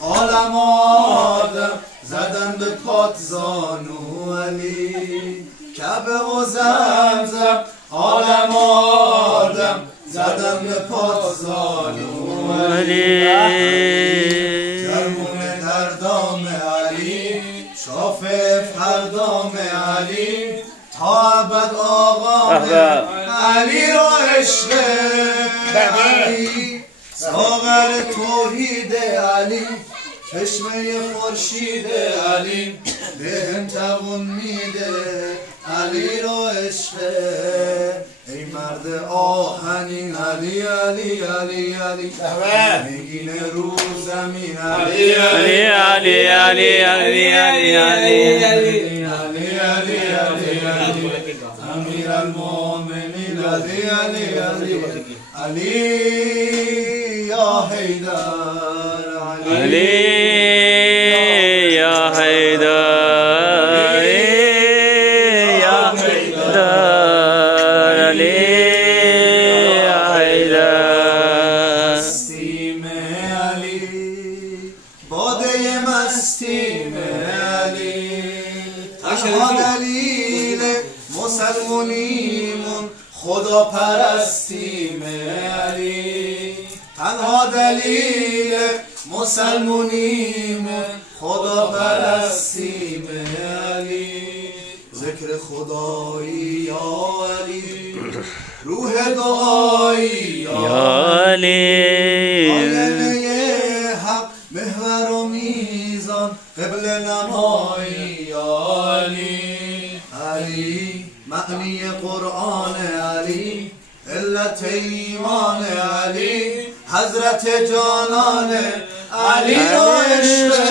عالم آدم زدن به پات زانو علی، کعبه و زمزم عالم آدم زدن به پات زانو علی، درمون در دام علی، شافه فردام علی، تا ابد آقام علی را عشق علی، ساغر توحید علی، چشمه خورشید علی، بهم توان میده علی را عشق. ای مرد آهنین علی علی علی علی، نگین رو زمین علی علی علی علی علی علی علی علی علی علی، امیر المؤمنین علی علی علی علی یا حیدر علی یا حیدر یا حیدر علی یا حیدر، مستیم علی باده مستیم علی، تنها دلیل مسلمونیمون خدا پرستیم علی، تنها دلیل مسلمونیمون خدا پرستیم علی، ذکر خدایی یا علی، روح دعایی یا علی، آینه حق محور و میزان قبل نمایی یا علی، علی معنی قرآن علی، علت ایمان علی، حضرت جانان علی را عشق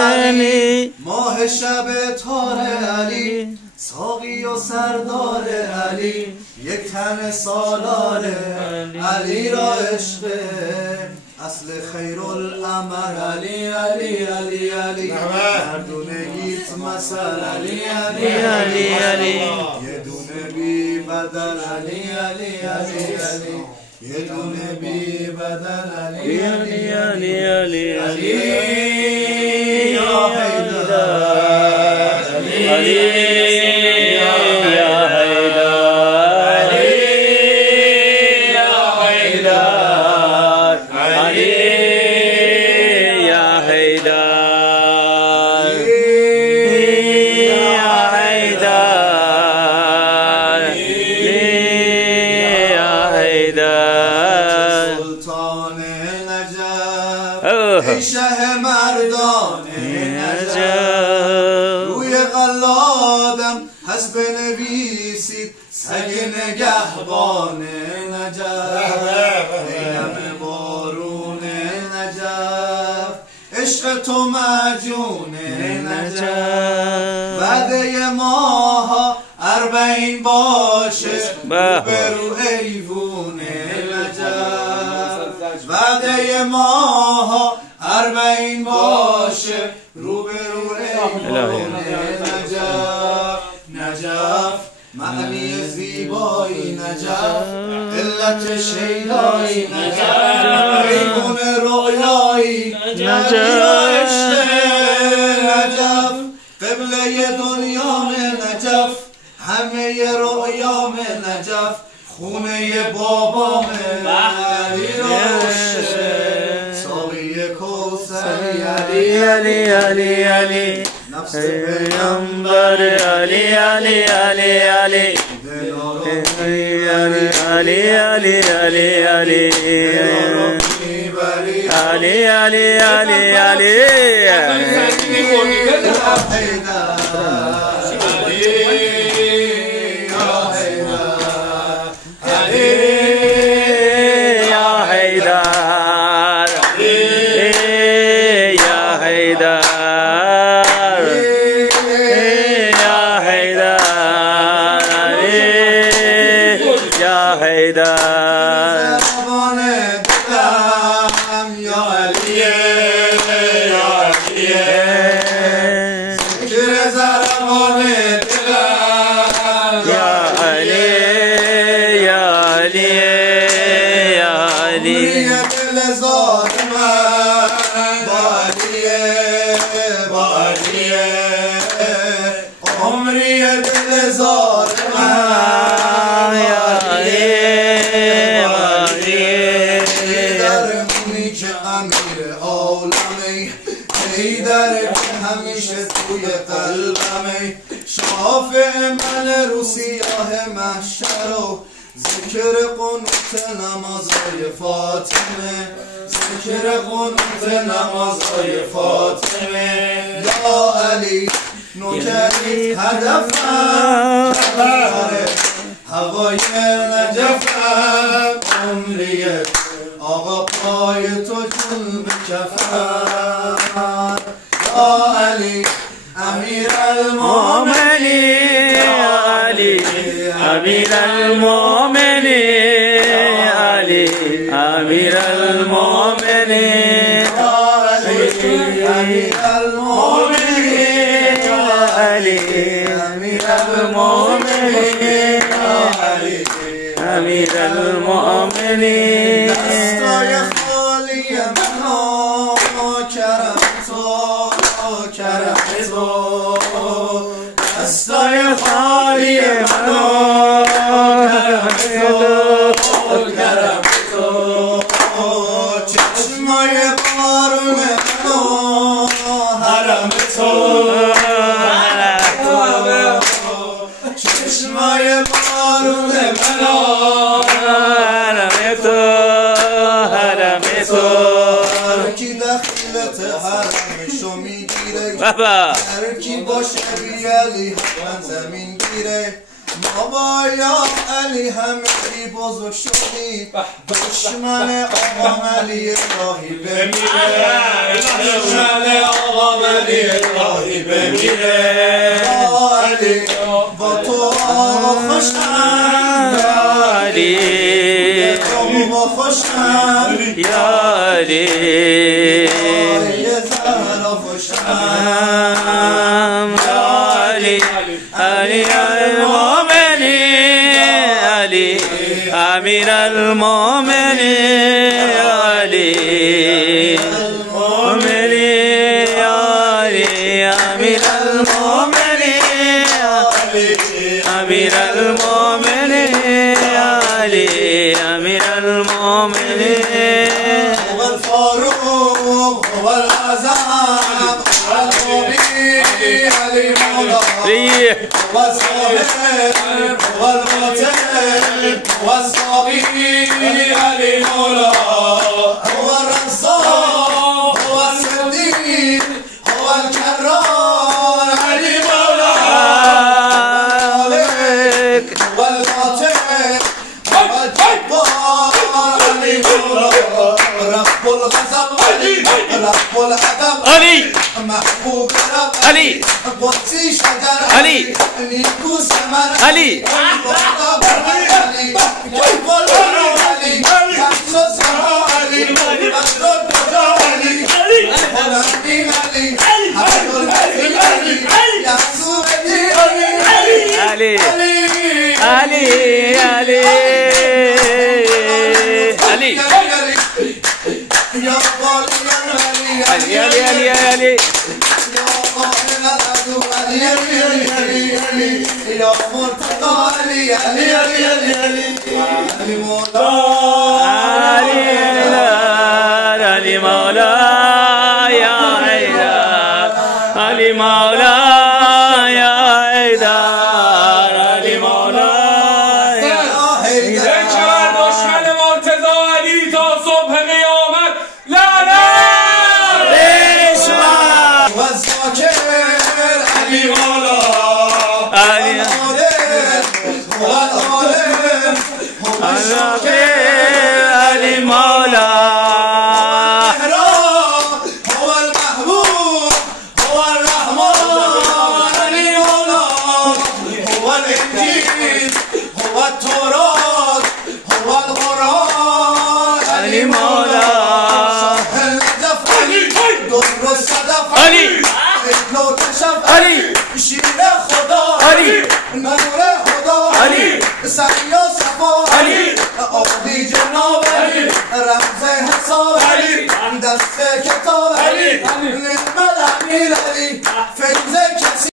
علی، ماه شب تار علی، ساقی و سردار علی، یک تن سالار علی را عشق، اصل خیر الامر علی علی علی علی، مردونگیت مثل علی علی علی علی، یه دونه بی بدل علی علی علی علی، یه دونه بی بدل علی علی علی علی علی یا حیدر علی یا حیدر علی یا حیدر علی یا حیدر یا حیدر، سلطان نجف ای شه مردان نجف، روی قلادم هست بنویسید سگ نگهبان نجف، اینم بارون نجف، عشق تو مجون نجف، وعده ماها 40 باشه برو ایوون نجف، وعده ماها 40 باشه روبرو ایوون نجف، نجف معنی زیبایی نجف، علت شیدایی نجف، ایوون رویایی نجف، نجف قبله دنیام نجف، همه رویام نجف، خونه بابام علی را ساقی کوثری علی علی علی علی، نفس پیغمبر علی علی علی علی، علی علی علی علی علی علی علی علی امیر عالمی حیدر که همیشه توی قلبمی شافع من رو سیاه محشر و ذکر قنوت نمازهای فاطمه ذکر قنوت نمازهای فاطمه یا علی نوکریت هدفم هوای نجفم عمریت آقا پای تو جون بکفم یا علی امیر المؤمنین علی امیر المؤمنین علی امیر المؤمنین امیر المؤمنین علی امیر المؤمنین امیر المؤمنین دستای خالی منو کرم تو دستای خالی منو کرم تو چشمای بارون منو حرم تو چشمای بارون منو حرم تو کی دخلت حرمشو میگیره بابا هر کی باشه علی حتما زمین گیره بابا یا علی همگی بزرگ شدی دشمن آقا علی راهی بمیره دشمن آقا علی راهی بمیره یا علی با تو آقا خوشم یا علی با خوشم یا علی زهرا خوشم یا علی علی المؤمنین علی امیر المؤمنین علی المؤمنین علی امیر المؤمنین امیر المؤمنین علی امیر المؤمنین هو الفاروق هو الأعظم هو المبين علي مولا هو الصاحب هو المعتمد هو الصبي علي مولا هو الرزاق هو الصديق هو الكرار علي مولا هو المعتمد هو الجبار علي مولا رب الغضب رب العذاب علي محبوب رب علي قدسي شجر علي نيكو سمر علي علي كيف علي كنسو سمر علي أسرد علي الدين علي عبد الحكيم علي يعصوب الدين علي علي علي علي يا غالي علي علي علي علي يا مرتضى علي علي علي علي علي مولا علي مولا يا عيدر علي مولا يا عيدر علي مولا بکر دشمن مرتضی علی تا صبح قیامت لعنت والذاكر علي مولا علي هو العالم هو الشاكر علي مولا هو المحبوب هو الرحمن علي مولا هو الإنجيل هو التوراة هو القرآن علي مولا الهدف در الصدف علي لو كشف علي شیر خدا علي نور خدا علي سعی و صفا علي عقدی جناب علی رمز حساب علی دست کتاب علی نعم الامیر علی فیض کسی